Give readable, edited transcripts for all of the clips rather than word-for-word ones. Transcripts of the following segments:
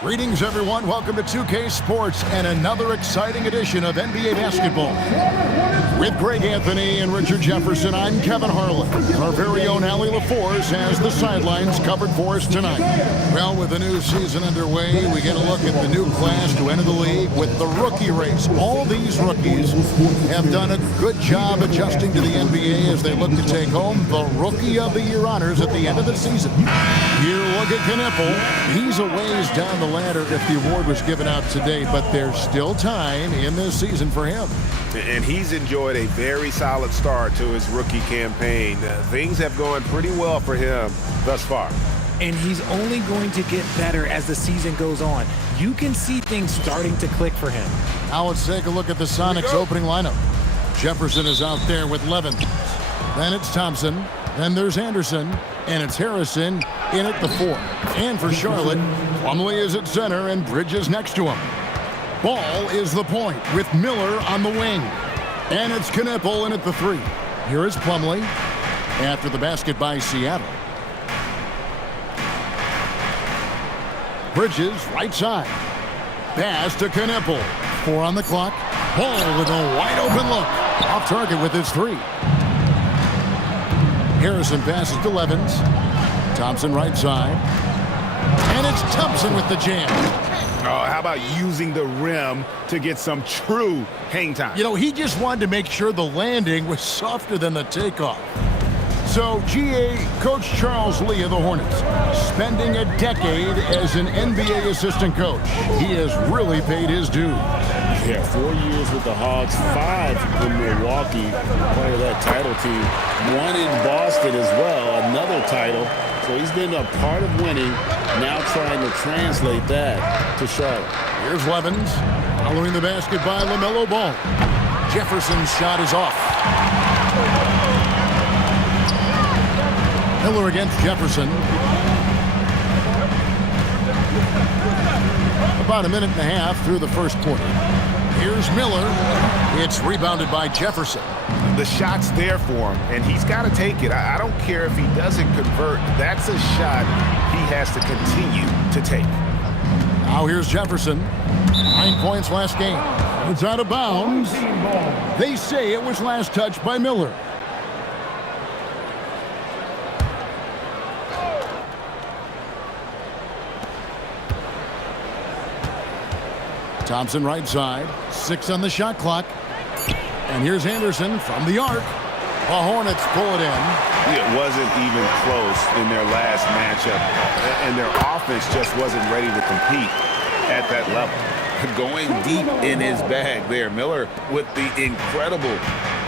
Greetings, everyone. Welcome to 2K Sports and another exciting edition of NBA basketball. With Greg Anthony and Richard Jefferson, I'm Kevin Harlan. Our very own Allie LaForce has the sidelines covered for us tonight. Well, with the new season underway, we get a look at the new class to enter the league with the rookie race. All these rookies have done a good job adjusting to the NBA as they look to take home the Rookie of the Year honors at the end of the season. Here, look at Knippel. He's a ways down the ladder if the award was given out today, but there's still time in this season for him. And he's enjoyed a very solid start to his rookie campaign. Things have gone pretty well for him thus far. And he's only going to get better as the season goes on. You can see things starting to click for him. Now let's take a look at the Sonics opening lineup. Jefferson is out there with Levins. Then it's Thompson. Then there's Anderson. And it's Harrison in at the 4. And for Charlotte, Plumlee is at center and Bridges next to him. Ball is the point with Miller on the wing. And it's Knippel in at the 3. Here is Plumlee after the basket by Seattle. Bridges right side. Pass to Knippel. 4 on the clock. Ball with a wide open look. Off target with his 3. Harrison passes to Levins. Thompson right side. And it's Thompson with the jam. Oh, how about using the rim to get some true hang time? You know, he just wanted to make sure the landing was softer than the takeoff. So, GA Coach Charles Lee of the Hornets, spending a decade as an NBA assistant coach. He has really paid his due. Yeah, 4 years with the Hawks, 5 in Milwaukee, part of that title team. 1 in Boston as well, another title. So he's been a part of winning, now trying to translate that to Charlotte. Here's Levins, following the basket by LaMelo Ball. Jefferson's shot is off. Miller against Jefferson. About a minute and a half through the first quarter. Here's Miller. It's rebounded by Jefferson. The shot's there for him, and he's got to take it. I don't care if he doesn't convert. That's a shot he has to continue to take. Now here's Jefferson. 9 points last game. It's out of bounds. They say it was last touched by Miller. Thompson right side. 6 on the shot clock. And here's Anderson from the arc. The Hornets pull it in. It wasn't even close in their last matchup. And their offense just wasn't ready to compete at that level. Going deep in his bag there. Miller with the incredible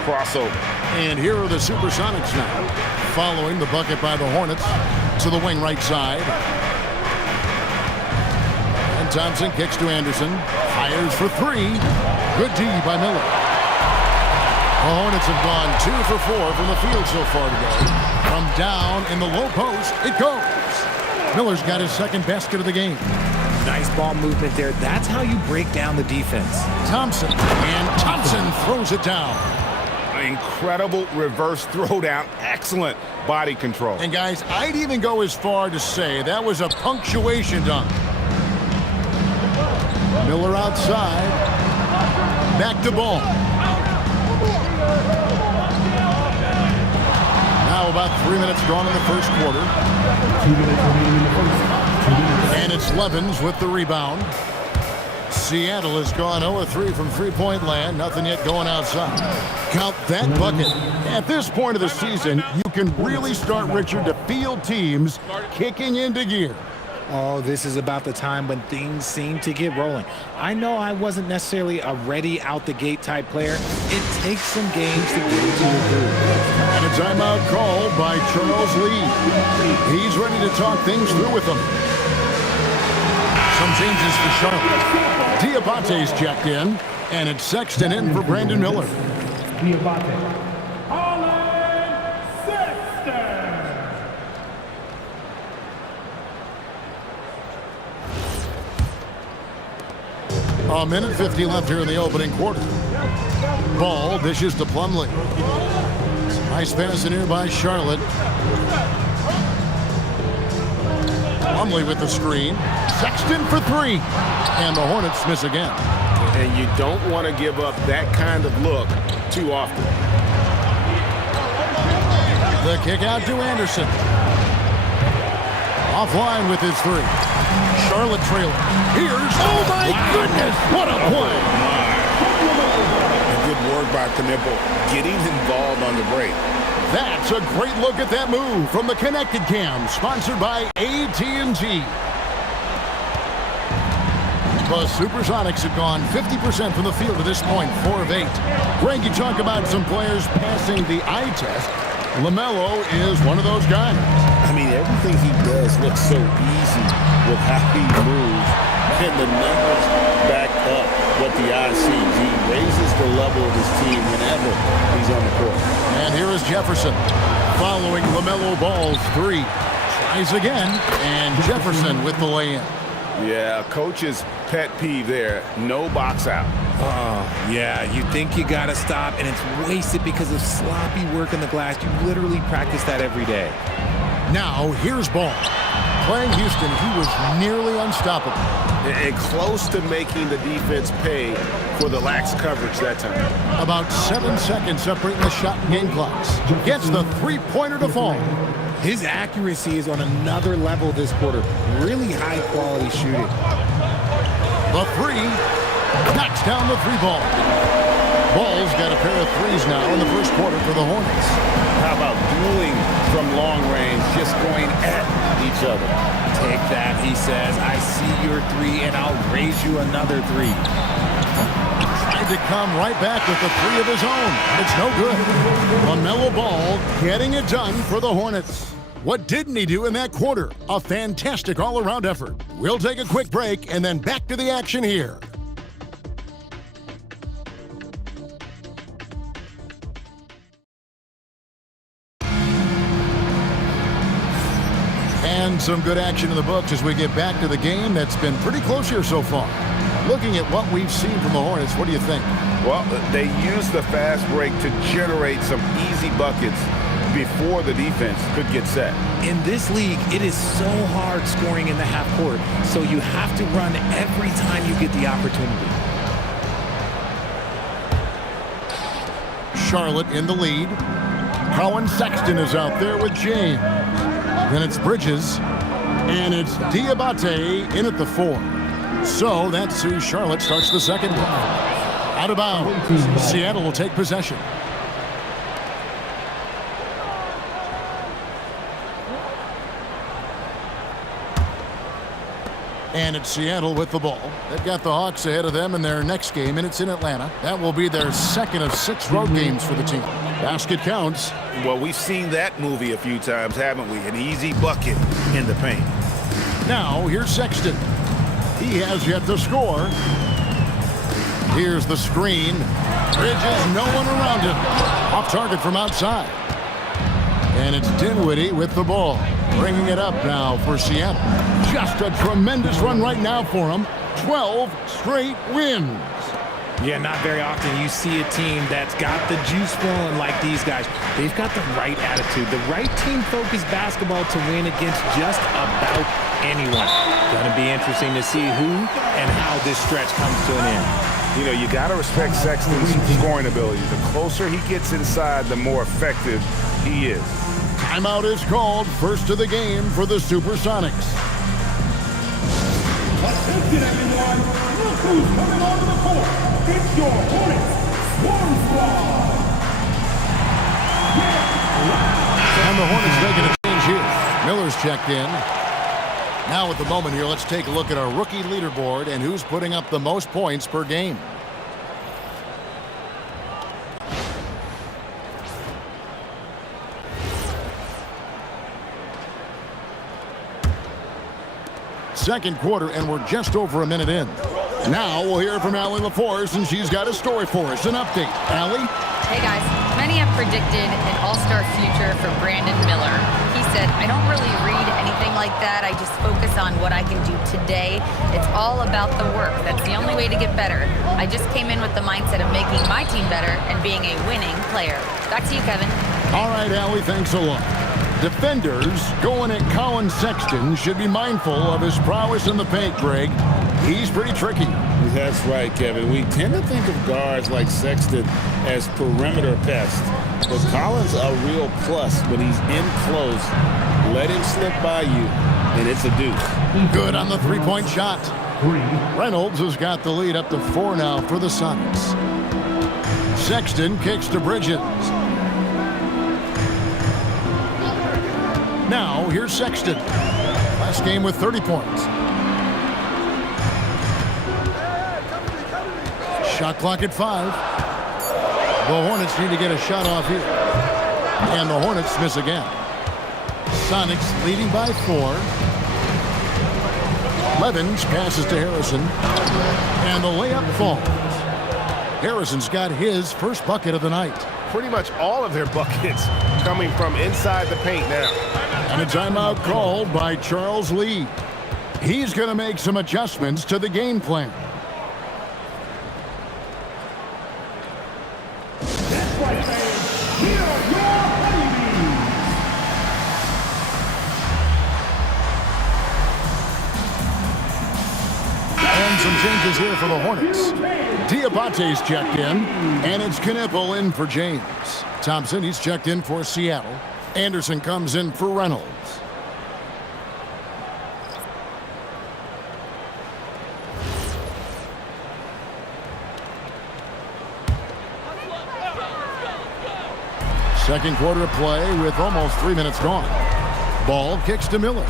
crossover. And here are the Supersonics now. Following the bucket by the Hornets to the wing right side. And Thompson kicks to Anderson. Fires for 3. Good D by Miller. The Hornets have gone 2 for 4 from the field so far today. From down in the low post, it goes. Miller's got his second basket of the game. Nice ball movement there. That's how you break down the defense. Thompson, and Thompson throws it down. Incredible reverse throwdown. Excellent body control. And guys, I'd even go as far to say that was a punctuation dunk. Miller outside. Back to Ball. Now about 3 minutes gone in the first quarter. 2 minutes remaining in the first. 2 minutes. And it's Levins with the rebound. Seattle has gone 0-3 from three-point land. Nothing yet going outside. Count that bucket. At this point of the season, you can really start, Richard, to field teams kicking into gear. Oh, this is about the time when things seem to get rolling. I know I wasn't necessarily a ready out the gate type player. It takes some games to get into the groove. And a timeout called by Charles Lee. He's ready to talk things through with them. Some changes for Charlotte. Diabate's checked in, and it's Sexton in for Brandon Miller. Diabate. A minute 50 left here in the opening quarter. Ball dishes to Plumlee. Nice pass in here by Charlotte. Plumlee with the screen. Sexton for three. And the Hornets miss again. And you don't want to give up that kind of look too often. The kick out to Anderson. Offline with his three. Charlotte trailing. Here's, oh my goodness, what a play. Good work by Knipple, getting involved on the break. That's a great look at that move from the Connected Cam, sponsored by AT&T. The Supersonics have gone 50% from the field to this point, 4 of 8. Greg, you talk about some players passing the eye test. LaMelo is one of those guys. I mean, everything he does looks so easy with how he moves, and the numbers back up what the eye sees. He raises the level of his team whenever he's on the court. And here is Jefferson following LaMelo Ball's three. Tries again, and Jefferson with the lay-in. Yeah, coach's pet peeve there, no box out. Yeah, you think you got to stop, and it's wasted because of sloppy work in the glass. You literally practice that every day. Now, here's Ball. Playing Houston, he was nearly unstoppable. And close to making the defense pay for the lax coverage that time. About 7 seconds separating the shot and game clocks. Gets the three-pointer to fall. His accuracy is on another level this quarter. Really high-quality shooting. The three. Knocks down the three ball. Ball's got a pair of threes now in the first quarter for the Hornets. How about dueling from long range, just going at each other? Take that, he says. I see your three, and I'll raise you another three. Tried to come right back with the three of his own. It's no good. LaMelo Ball getting it done for the Hornets. What didn't he do in that quarter? A fantastic all-around effort. We'll take a quick break and then back to the action here. And some good action in the books as we get back to the game that's been pretty close here so far. Looking at what we've seen from the Hornets, what do you think? Well, they used the fast break to generate some easy buckets before the defense could get set. In this league, it is so hard scoring in the half court, so you have to run every time you get the opportunity. Charlotte in the lead. Colin Sexton is out there with James. Then it's Bridges, and it's Diabate in at the 4. So that's who Charlotte starts the second one. Out of bounds. Seattle will take possession. And it's Seattle with the ball. They've got the Hawks ahead of them in their next game, and it's in Atlanta. That will be their second of 6 road games for the team. Basket counts. Well, we've seen that movie a few times, haven't we? An easy bucket in the paint. Now, here's Sexton. He has yet to score. Here's the screen. Bridges, no one around him. Off target from outside. And it's Dinwiddie with the ball. Bringing it up now for Seattle. Just a tremendous run right now for them. 12 straight wins. Yeah, not very often you see a team that's got the juice flowing like these guys. They've got the right attitude, the right team-focused basketball to win against just about anyone. Going to be interesting to see who and how this stretch comes to an end. You know, you got to respect Sexton's scoring ability. The closer he gets inside, the more effective he is. Timeout is called. First of the game for the Supersonics. Attention, everyone. Look who's coming onto the court. It's your Hornets Swarm Squad. And the Hornets making a change here. Miller's checked in. Now at the moment here, let's take a look at our rookie leaderboard and who's putting up the most points per game. Second quarter, and we're just over a minute in. Now we'll hear from Allie LaForce, and she's got a story for us. An update. Allie? Hey guys, many have predicted an all-star future for Brandon Miller. He said, I don't really read anything like that. I just focus on what I can do today. It's all about the work. That's the only way to get better. I just came in with the mindset of making my team better and being a winning player. Back to you, Kevin. All right, Allie, thanks a lot. Defenders going at Colin Sexton should be mindful of his prowess in the paint, Greg. He's pretty tricky. That's right, Kevin. We tend to think of guards like Sexton as perimeter pests, but Collins a real plus when he's in close. Let him slip by you, and it's a deuce. Good on the three-point shot. Reynolds has got the lead up to 4 now for the Sonics. Sexton kicks to Bridges. Now, here's Sexton. Last game with 30 points. Shot clock at 5. The Hornets need to get a shot off here. And the Hornets miss again. Sonics leading by 4. Levins passes to Harrison. And the layup falls. Harrison's got his first bucket of the night. Pretty much all of their buckets coming from inside the paint now. And a timeout called by Charles Lee. He's going to make some adjustments to the game plan. That's right, fans. Here are your babies. And some changes here for the Hornets. Diabate's checked in, and it's Knipple in for James. Thompson, he's checked in for Seattle. Anderson comes in for Reynolds. Second quarter of play with almost 3 minutes gone. Ball kicks to Miller.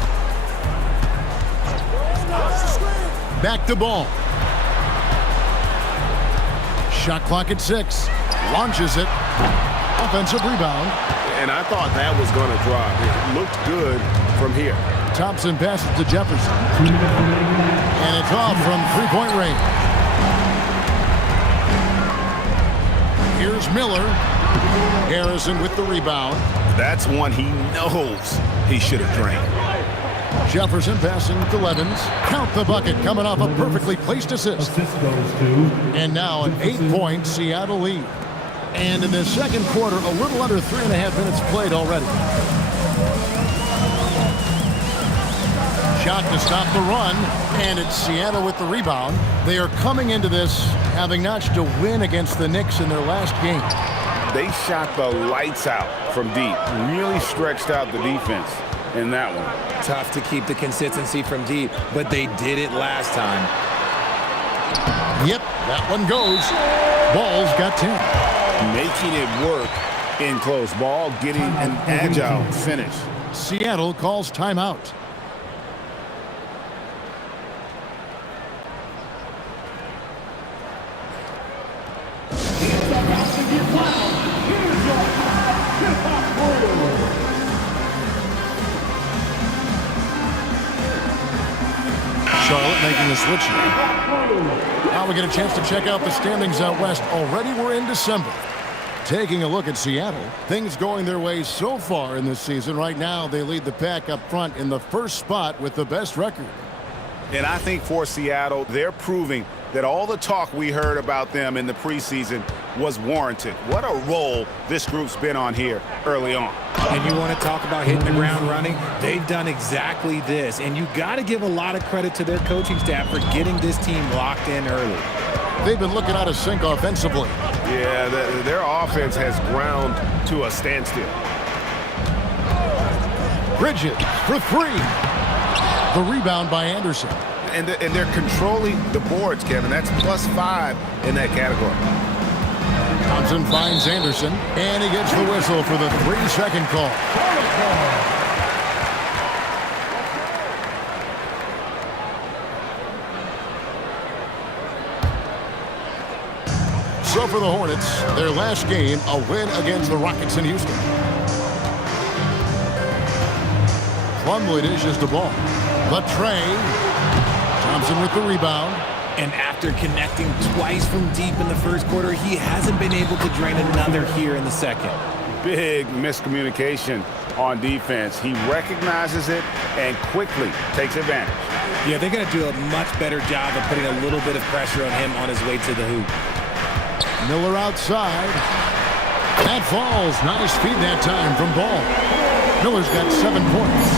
Back to Ball. Shot clock at 6. Launches it. Offensive rebound. And I thought that was going to drop. It looked good from here. Thompson passes to Jefferson. And it's off from three-point range. Here's Miller. Harrison with the rebound. That's one he knows he should have drained. Jefferson passing to Levins. Count the bucket coming off a perfectly placed assist. And now an 8-point Seattle lead. And in the second quarter, a little under 3.5 minutes played already. Shot to stop the run, and it's Seattle with the rebound. They are coming into this having notched a win against the Knicks in their last game. They shot the lights out from deep. Really stretched out the defense in that one. Tough to keep the consistency from deep, but they did it last time. Yep, that one goes. Ball's got 10. Making it work in close. Ball getting an agile finish. Seattle calls timeout. Charlotte making the switch here. Now we get a chance to check out the standings out west. Already we're in December. Taking a look at Seattle, things going their way so far in this season. Right now, they lead the pack up front in the first spot with the best record. And I think for Seattle, they're proving that all the talk we heard about them in the preseason was warranted. What a role this group's been on here early on. And you want to talk about hitting the ground running? They've done exactly this. And you got to give a lot of credit to their coaching staff for getting this team locked in early. They've been looking out of sync offensively. Yeah, their offense has ground to a standstill. Bridges for 3. The rebound by Anderson. And they're controlling the boards, Kevin. That's +5 in that category. Thompson finds Anderson, and he gets the whistle for the 3-second call. So for the Hornets, their last game, a win against the Rockets in Houston. Plumlee dishes the ball. The tray. Thompson with the rebound. And after connecting twice from deep in the first quarter, he hasn't been able to drain another here in the second. Big miscommunication on defense. He recognizes it and quickly takes advantage. Yeah, they're going to do a much better job of putting a little bit of pressure on him on his way to the hoop. Miller outside. That falls. Nice feed that time from Ball. Miller's got 7 points.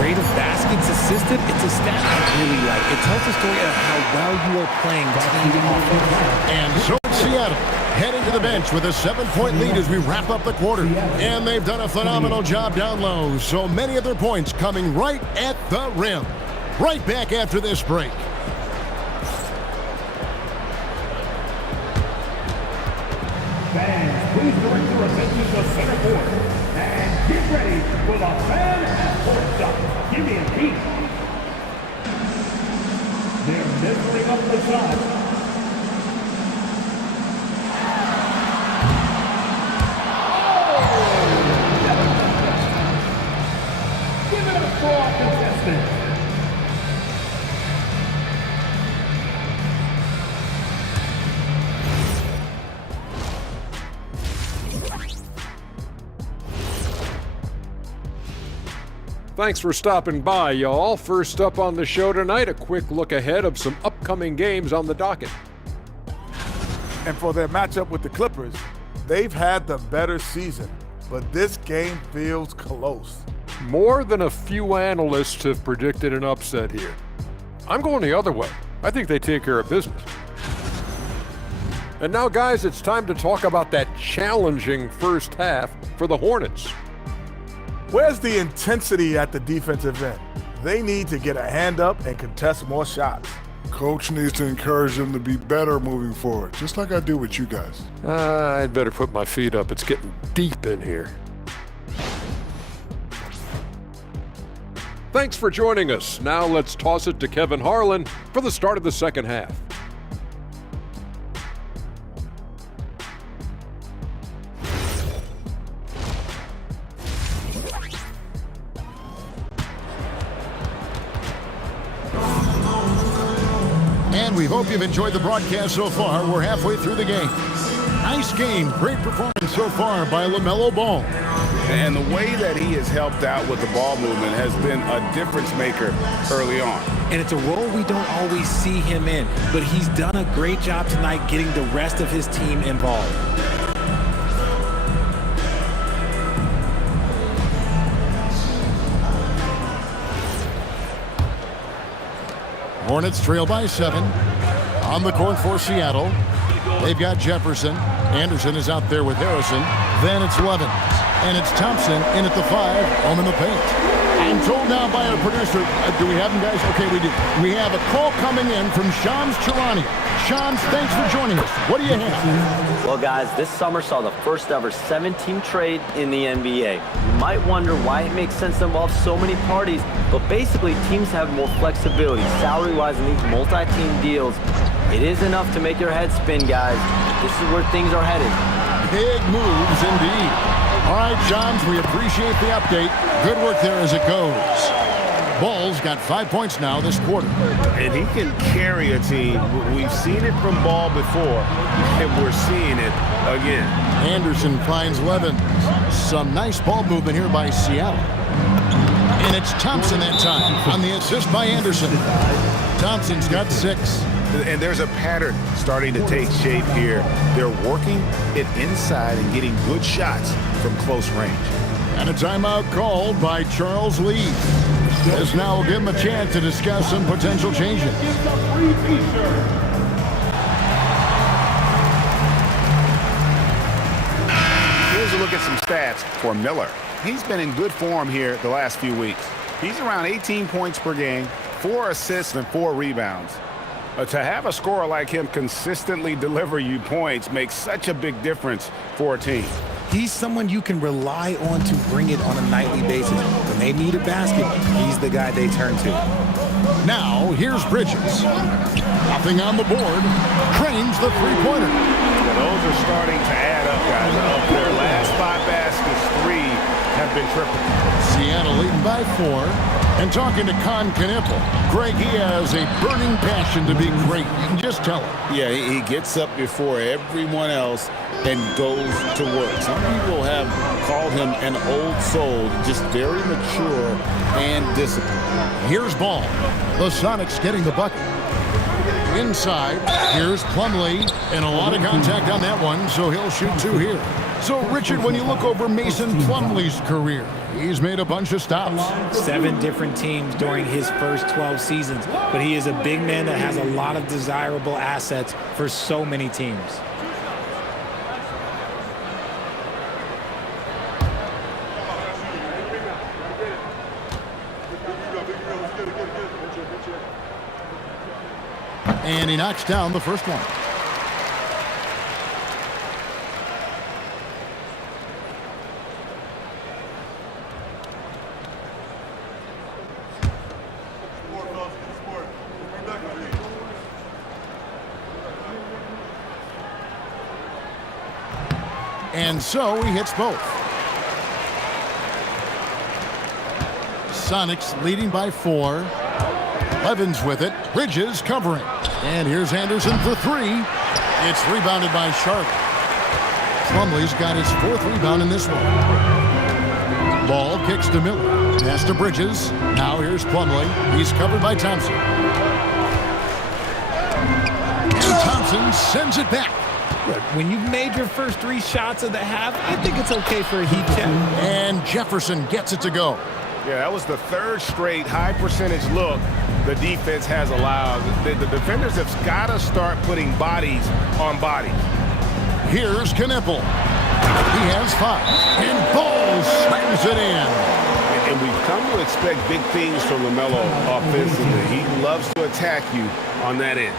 Rate of baskets assisted, it's a stat I really like. It tells the story of how well you are playing team offense. And so Seattle heading to the bench with a 7-point lead as we wrap up the quarter. And they've done a phenomenal job down low. So many of their points coming right at the rim. Right back after this break. Fans, please direct your attention to center court and get ready for the fan half-court shot. Give me a beat. They're measuring up the shot. Give it up for our contestants. Thanks for stopping by, y'all. First up on the show tonight, a quick look ahead of some upcoming games on the docket. And for their matchup with the Clippers, they've had the better season, but this game feels close. More than a few analysts have predicted an upset here. I'm going the other way. I think they take care of business. And now, guys, it's time to talk about that challenging first half for the Hornets. Where's the intensity at the defensive end? They need to get a hand up and contest more shots. Coach needs to encourage them to be better moving forward, just like I do with you guys. I'd better put my feet up. It's getting deep in here. Thanks for joining us. Now let's toss it to Kevin Harlan for the start of the second half. And we hope you've enjoyed the broadcast so far. We're halfway through the game. Nice game. Great performance so far by LaMelo Ball. And the way that he has helped out with the ball movement has been a difference maker early on. And it's a role we don't always see him in, but he's done a great job tonight getting the rest of his team involved. Hornets trail by 7. On the court for Seattle. They've got Jefferson. Anderson is out there with Harrison. Then it's Levins. And it's Thompson in at the 5, home in the paint. I'm told now by our producer, do we have him, guys? Okay, we do. We have a call coming in from Shams Charania. Shams, thanks for joining us. What do you have? Well, guys, this summer saw the first ever 7-team trade in the NBA. You might wonder why it makes sense to involve so many parties, but basically teams have more flexibility salary-wise in these multi-team deals. It is enough to make your head spin, guys. This is where things are headed. Big moves indeed. All right, Shams, we appreciate the update. Good work there as it goes. Ball's got 5 points now this quarter. And he can carry a team. We've seen it from Ball before, and we're seeing it again. Anderson finds Levins. Some nice ball movement here by Seattle. And it's Thompson that time on the assist by Anderson. Thompson's got 6. And there's a pattern starting to take shape here. They're working it inside and getting good shots from close range. And a timeout called by Charles Lee. This now will give him a chance to discuss some potential changes. Here's a look at some stats for Miller. He's been in good form here the last few weeks. He's around 18 points per game, 4 assists and 4 rebounds. To have a scorer like him consistently deliver you points makes such a big difference for a team. He's someone you can rely on to bring it on a nightly basis. When they need a basket, he's the guy they turn to. Now, here's Bridges. Nothing on the board. Trains the three-pointer. Those are starting to add up, guys. Of their last 5 baskets, 3 have been triple. Seattle leading by 4. And talking to Con Knippel, Greg, he has a burning passion to be great. You can just tell him. Yeah, he gets up before everyone else and goes to work. Some people have called him an old soul, just very mature and disciplined. Here's Ball. The Sonics getting the bucket. Inside, here's Plumlee, and a lot of contact on that one, so he'll shoot 2 here. So, Richard, when you look over Mason Plumlee's career, he's made a bunch of stops. 7 different teams during his first 12 seasons, but he is a big man that has a lot of desirable assets for so many teams. And he knocks down the first one. And so he hits both. Sonics leading by 4. Levins with it. Bridges covering. And here's Anderson for 3. It's rebounded by Charlotte. Plumlee's got his 4th rebound in this one. Ball kicks to Miller. Pass to Bridges. Now here's Plumlee. He's covered by Thompson. And Thompson sends it back. Look, when you've made your first 3 shots of the half, I think it's okay for a heat check. And Jefferson gets it to go. Yeah, that was the 3rd straight high percentage look the defense has allowed. The defenders have got to start putting bodies on bodies. Here's Knippel. He has 5. And Ball slams it in. And we've come to expect big things from LaMelo offensively. He loves to attack you on that end.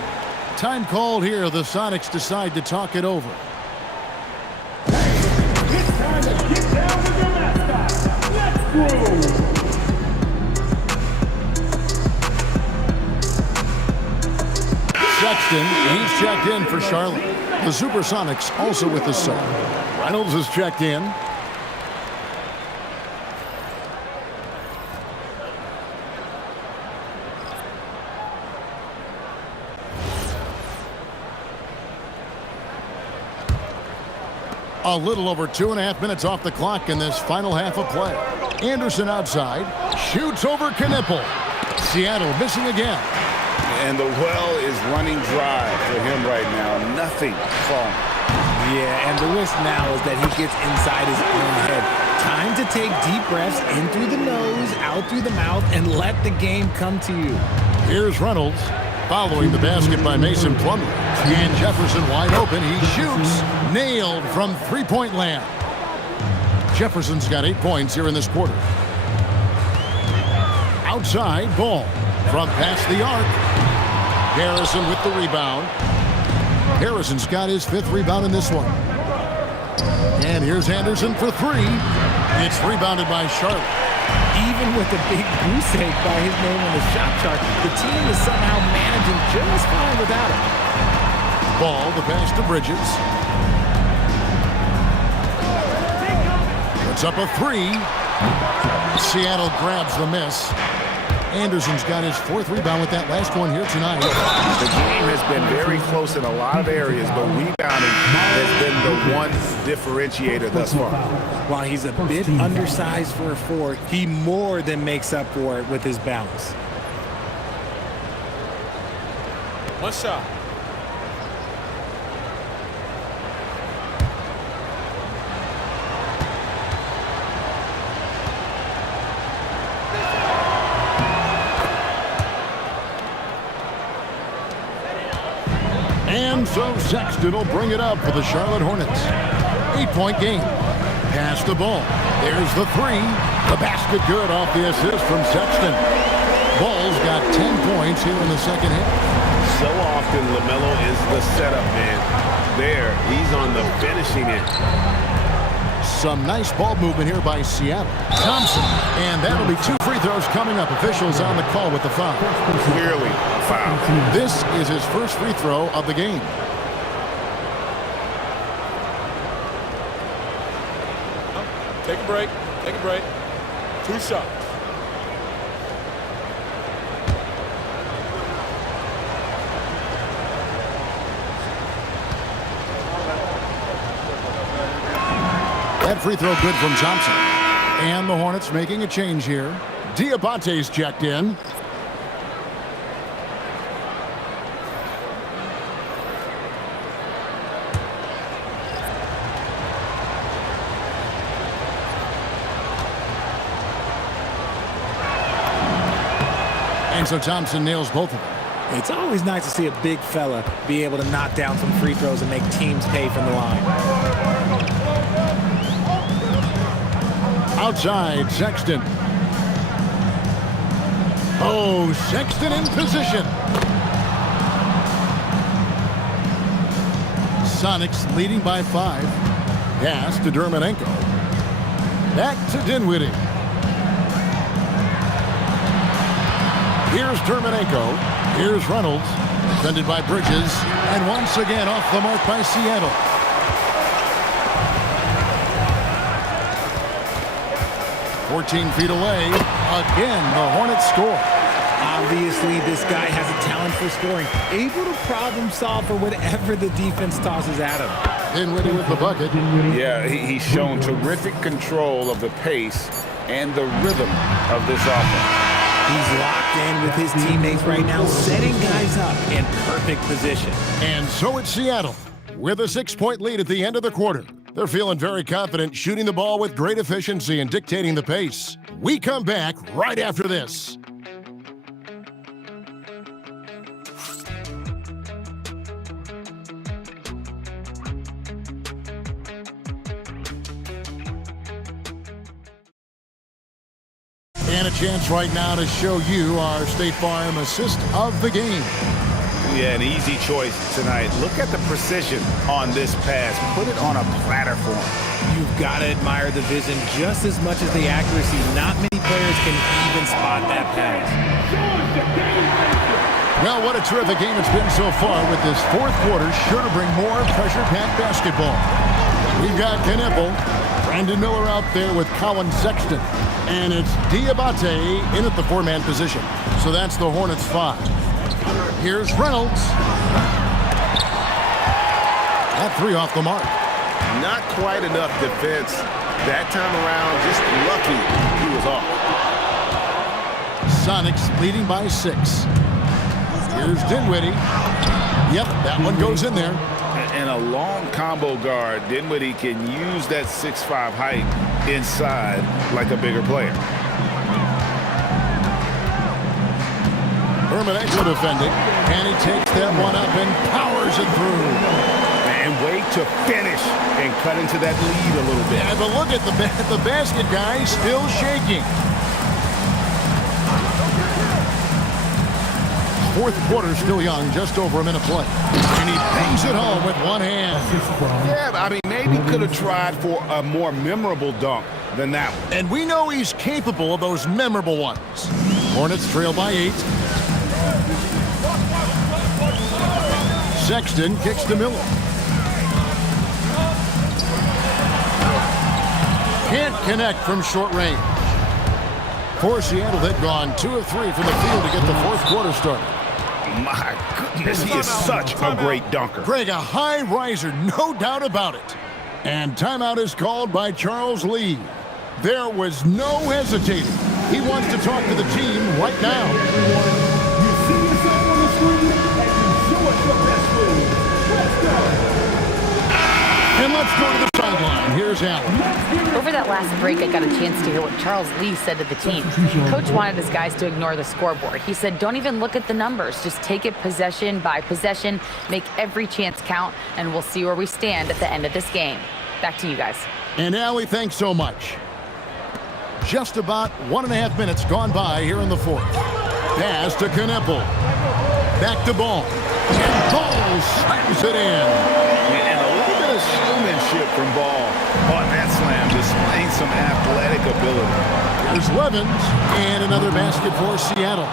Time called here. The Sonics decide to talk it over. It's time to get down with your mascot. Let's go! Sexton, he's checked in for Charlotte. The Supersonics also with the sub. Reynolds is checked in. A little over 2.5 minutes off the clock in this final half of play. Anderson outside, shoots over Knippel. Seattle missing again. And the well is running dry for him right now. Nothing falling. Yeah, and the risk now is that he gets inside his own head. Time to take deep breaths in through the nose, out through the mouth, and let the game come to you. Here's Reynolds, following the basket by Mason Plumlee. And Jefferson wide open. He shoots. Nailed from three-point land. Jefferson's got 8 points here in this quarter. Outside, Ball. From past the arc. Harrison with the rebound. Harrison's got his 5th rebound in this one. And here's Anderson for 3. It's rebounded by Charlotte. Even with a big goose egg by his name on the shot chart, the team is somehow managing just fine without him. Ball, the pass to Bridges. Puts up a 3. Seattle grabs the miss. Anderson's got his 4th rebound with that last one here tonight. The game has been very close in a lot of areas, but rebounding has been the one differentiator thus far. While he's a bit undersized for a 4, he more than makes up for it with his balance. One shot. And so Sexton will bring it up for the Charlotte Hornets. 8-point game. Pass the ball. There's the 3. The basket good off the assist from Sexton. Ball's got 10 points here in the second half. So often LaMelo is the setup man. There, he's on the finishing end. Some nice ball movement here by Seattle. Thompson. And that'll be 2 free throws coming up. Officials on the call with the foul. Clearly foul. This is his first free throw of the game. Take a break. Take a break. 2 shots. That free throw good from Thompson. And the Hornets making a change here. Diabate's checked in. So Thompson nails both of them. It's always nice to see a big fella be able to knock down some free throws and make teams pay from the line. Outside, Sexton. Oh, Sexton in position. Sonics leading by 5. Pass to Dermonenko. Back to Dinwiddie. Here's Dermonenko. Here's Reynolds. Defended by Bridges. And once again off the mark by Seattle. "14 feet away." Again, the Hornets score. Obviously, this guy has a talent for scoring, able to problem solve for whatever the defense tosses at him. Dinwiddie with the bucket. Yeah, he's shown terrific control of the pace and the rhythm of this offense. He's locked in with his teammates right now, setting guys up in perfect position. And so it's Seattle with a 6-point lead at the end of the quarter. They're feeling very confident, shooting the ball with great efficiency and dictating the pace. We come back right after this. And a chance right now to show you our State Farm assist of the game. Yeah, an easy choice tonight. Look at the precision on this pass. Put it on a platter for him. You've got to admire the vision just as much as the accuracy. Not many players can even spot that pass. Well, what a terrific game it's been so far, with this fourth quarter sure to bring more pressure-packed basketball. We've got Kneppel, Brandon Miller out there with Colin Sexton, and it's Diabate in at the 4-man position. So that's the Hornets 5. Here's Reynolds. That 3 off the mark. Not quite enough defense that time around. Just lucky he was off. Sonics leading by 6. Here's Dinwiddie. Yep, that one goes in there. And a long combo guard. Dinwiddie can use that 6'5" height inside like a bigger player. Dermonenko defending, and he takes that one up and powers it through. And wait to finish and cut into that lead a little bit. Yeah, but look at the basket guy still shaking. Fourth quarter still young, just over a minute play. And he bangs it home with one hand. Yeah, I mean, maybe could have tried for a more memorable dunk than that one. And we know he's capable of those memorable ones. Hornets trail by 8. Sexton kicks to Miller. Can't connect from short range. For Seattle, they've gone 2 of 3 from the field to get the fourth quarter started. My goodness, he is such a great dunker. Greg, a high riser, no doubt about it. And timeout is called by Charles Lee. There was no hesitating. He wants to talk to the team right now. You see yourself on the screen and you show us your best move. Let's go. And let's go to the sideline. Here's Allen. Over that last break, I got a chance to hear what Charles Lee said to the team. Coach wanted his guys to ignore the scoreboard. He said, don't even look at the numbers. Just take it possession by possession, make every chance count, and we'll see where we stand at the end of this game. Back to you guys. And Allie, thanks so much. Just about 1.5 minutes gone by here in the fourth. Pass to Kneppel. Back to Ball. And Ball slams it in. And a little bit of showmanship from Ball on that slam, displaying some athletic ability. There's Levins, and another basket for Seattle.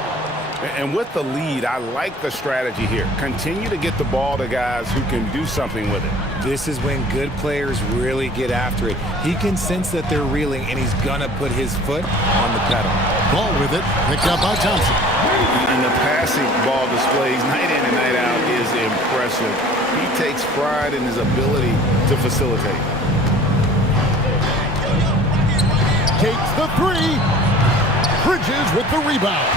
And with the lead, I like the strategy here. Continue to get the ball to guys who can do something with it. This is when good players really get after it. He can sense that they're reeling, and he's going to put his foot on the pedal. Ball with it, picked up by Thompson. And the passing Ball displays night in and night out is impressive. He takes pride in his ability to facilitate. Takes the 3. Bridges with the rebound.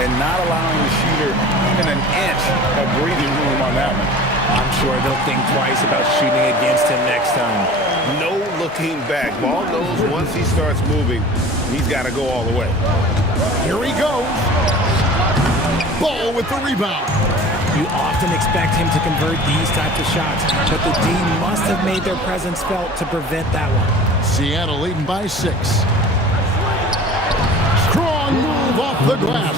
And not allowing the shooter even an inch of breathing room on that one. I'm sure they'll think twice about shooting against him next time. No looking back. Ball knows once he starts moving, he's got to go all the way. Here he goes. Ball with the rebound. You often expect him to convert these types of shots, but the D must have made their presence felt to prevent that one. Seattle leading by 6. Strong move off the glass.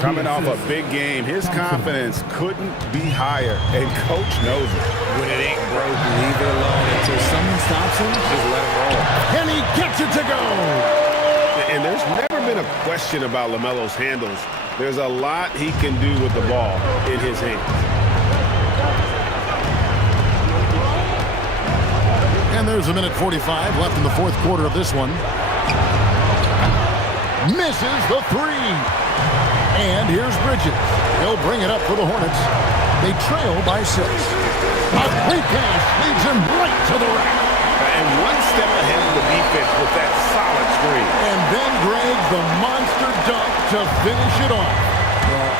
Coming off a big game, his confidence couldn't be higher, and Coach knows it. When it ain't broke, leave it alone. Until someone stops him, just let him roll. And he gets it to go. And there's never been a question about LaMelo's handles. There's a lot he can do with the ball in his hands. And there's a minute 45 left in the fourth quarter of this one. Misses the three. And here's Bridges. He'll bring it up for the Hornets. They trail by 6. A quick pass leads him right to the rack. And one step ahead of the defense with that solid screen. And then Greg, the monster dunk to finish it off. Well,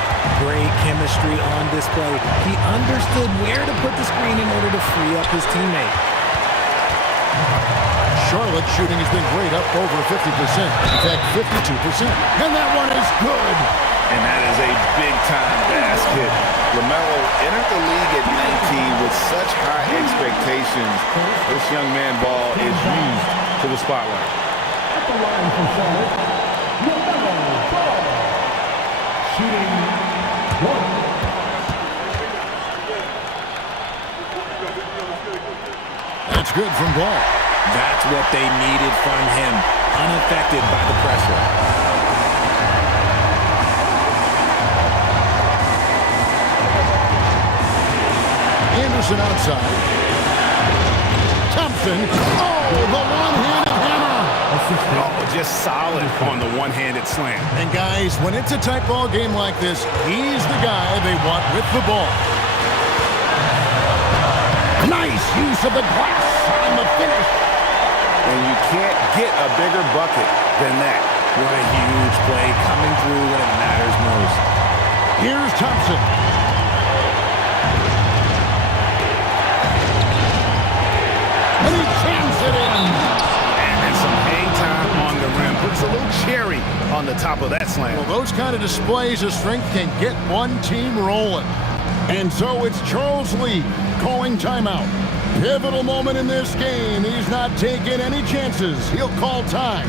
great chemistry on display. He understood where to put the screen in order to free up his teammate. Charlotte shooting has been great, up over 50%. In fact, 52%. And that one is good. And that is a big-time basket. LaMelo entered the league at 19 with such high expectations. This young man Ball is used to the spotlight. At the line for Charlotte, LaMelo Ball. Shooting 1. That's good from Ball. That's what they needed from him, unaffected by the pressure. Anderson outside. Thompson. Oh, the one-handed hammer. Oh, just solid on the one-handed slam. And guys, when it's a tight ball game like this, he's the guy they want with the ball. Nice use of the glass on the finish. And you can't get a bigger bucket than that. What a huge play coming through when it matters most. Here's Thompson. And he jams it in. And some hang time on the rim. Puts a little cherry on the top of that slam. Well, those kind of displays of strength can get one team rolling. And so it's Charles Lee calling timeout. Pivotal moment in this game. He's not taking any chances. He'll call time.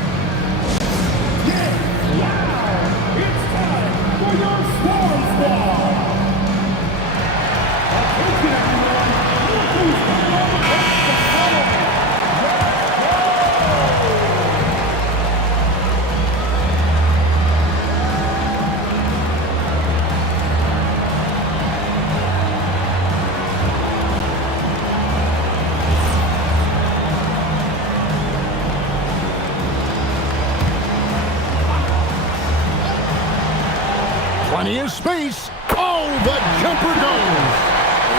Wow! It's time for your Swarm Squad! Attention everyone! Look who's coming on the court to follow me! Plenty of space. Oh, the jumper goes.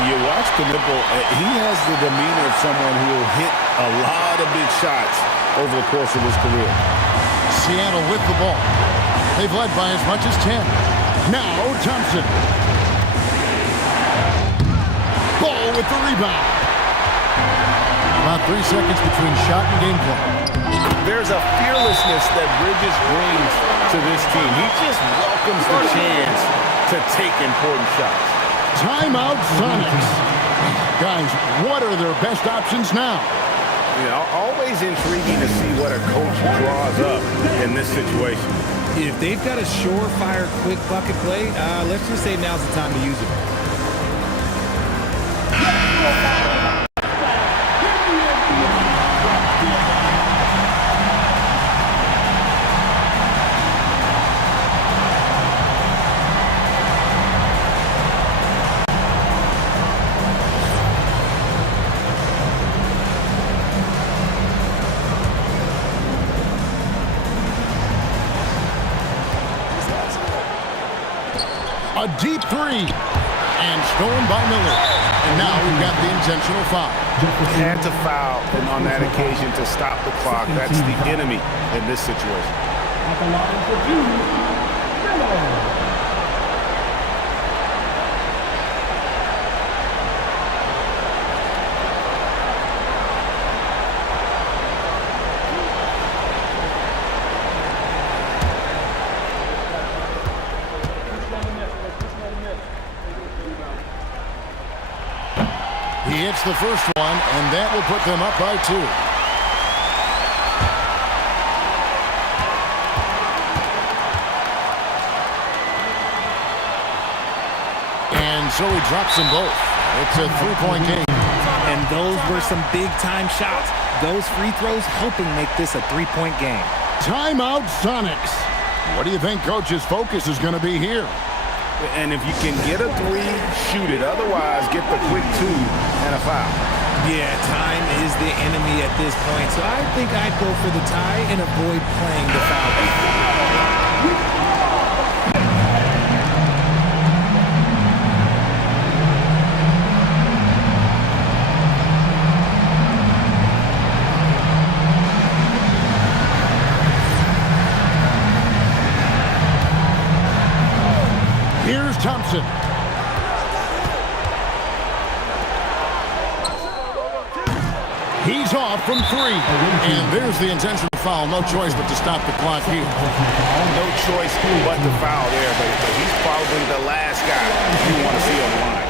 You watch the nipple. He has the demeanor of someone who will hit a lot of big shots over the course of his career. Seattle with the ball. They've led by as much as 10. Now Thompson. Ball with the rebound. About 3 seconds between shot and game play. There's a fearlessness that Bridges brings to this team. He just welcomes the chance to take important shots. Timeout Sonics. Guys, what are their best options now? You know, always intriguing to see what a coach draws up in this situation. If they've got a surefire quick bucket play, let's just say now's the time to use it. A deep three. And stolen by Miller. And now we've got the intentional foul. Had to foul on that occasion to stop the clock. That's the enemy in this situation. At the line for 2, Miller. He hits the first one, and that will put them up by 2. And so he drops them both. It's a 3-point game. And those were some big-time shots. Those free throws helping make this a 3-point game. Timeout, Sonics. What do you think Coach's focus is going to be here? And if you can get a 3, shoot it. Otherwise, get the quick 2 and a foul. Yeah, time is the enemy at this point. So I think I'd go for the tie and avoid playing the foul. Here's Thompson. He's off from 3. And there's the intentional foul. No choice but to stop the clock here. No choice but to foul there, but he's probably the last guy you want to see on the line.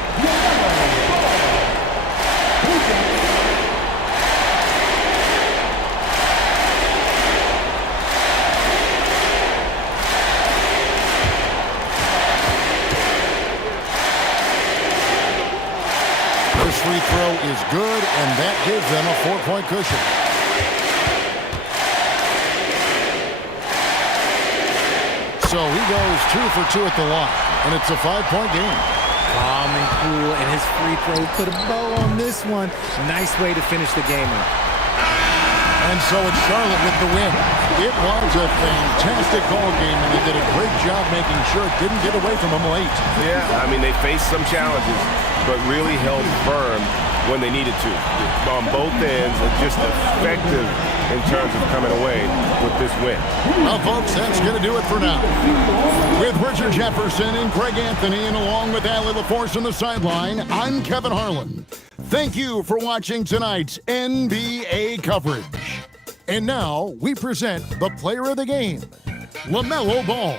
First free throw is good, and that gives them a 4-point cushion. So he goes 2 for 2 at the line, and it's a 5-point game. Calm and cool, and his free throw put a bow on this one. Nice way to finish the game up. And so it's Charlotte with the win. It was a fantastic ball game, and they did a great job making sure it didn't get away from them late. Yeah, I mean, they faced some challenges, but really held firm when they needed to. On both ends, just effective in terms of coming away with this win. Well, folks, that's going to do it for now. With Richard Jefferson and Greg Anthony, and along with Allie LaForce on the sideline, I'm Kevin Harlan. Thank you for watching tonight's NBA coverage. And now we present the player of the game, LaMelo Ball.